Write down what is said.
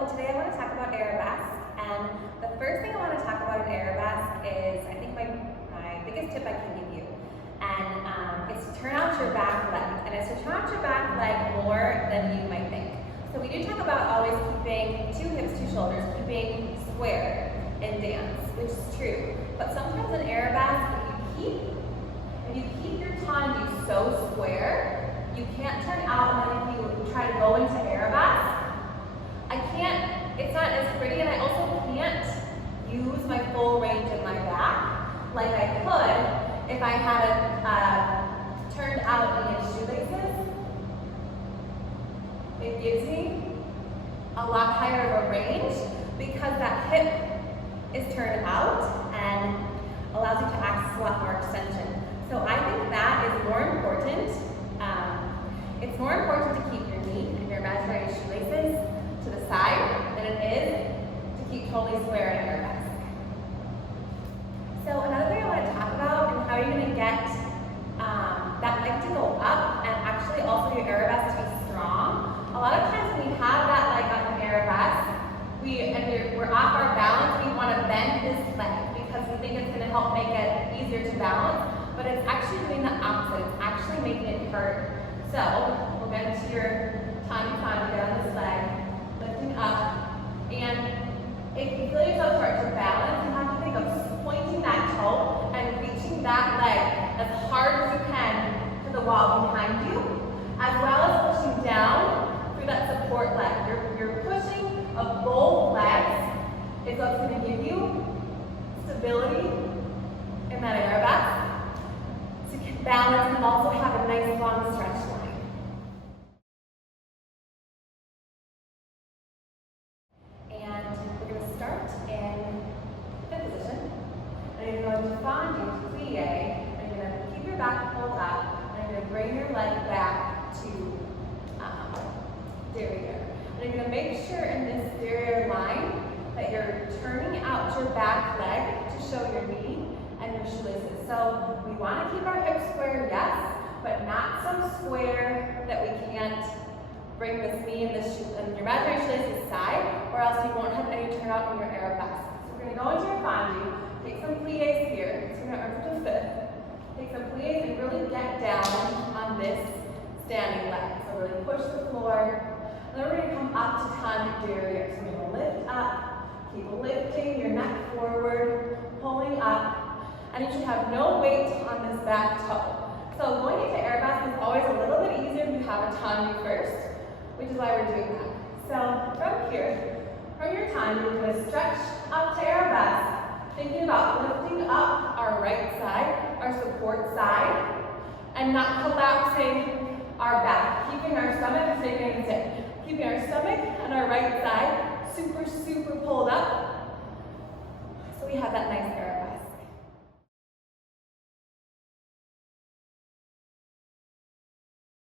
So today I want to talk about Arabesque, and the first thing I want to talk about in Arabesque is I think my biggest tip I can give you, and it's to turn out your back leg, and it's to turn out your back leg more than you might think. So we do talk about always keeping two hips, two shoulders, keeping square in dance, which is true. But sometimes in Arabesque, if you keep your tandu so square, you can't turn out, and then if you try to go into Arabesque, it's not as pretty, and I also can't use my full range in my back like I could if I had it turned out in shoelaces. It gives me a lot higher of a range because that hip is turned out and allows you to access a lot more extension. So I think that is more important. It's more important to keep your knee and your imaginary shoelaces to the side than it is to keep totally square in Arabesque. So another thing I want to talk about is how you're going to get that leg to go up and actually also your Arabesque to be strong. A lot of times when we have that leg on the Arabesque, we're off our balance, we want to bend this leg because we think it's going to help make it easier to balance, but it's actually doing the opposite. It's actually making it hurt. So we'll get into your time to get on this leg, lifting up, and if you feel yourself start to balance, you have to think of pointing that toe and reaching that leg as hard as you can to the wall behind you, as well as pushing down through that support leg. You're pushing of both legs is what's going to give you stability in that Arabesque to get balance and also have a nice long stretch line. And we're going to start in fifth position. And you're going to find your plie, and you're going to keep your back pulled up, and you're going to bring your leg back to derriere. And you're going to make sure in this derriere line that you're turning out your back leg to show your knee and your shoelaces. So we want to keep our hips square, yes, but not so square that we can't bring this knee and your imaginary shoelaces side, or else you won't have any turnout in your Arabesque. So we're going to go into your fondu, take some plies here. So we're going to arm to fifth. Take some plies and really get down on this standing leg. So really push the floor. And then we're going to come up to tandu derriere. So we're going to lift up, keep lifting your neck forward, pulling up, and you should have no weight on this back toe. So going into Arabesque is always a little bit easier if you have a tandu first, which is why we're doing that. So from here, from your tandu, we're going to stretch up to Arabesque, thinking about lifting up our right side, our support side, and not collapsing our back, keeping our stomach, staying in keeping our stomach and our right side super pulled up, so we have that nice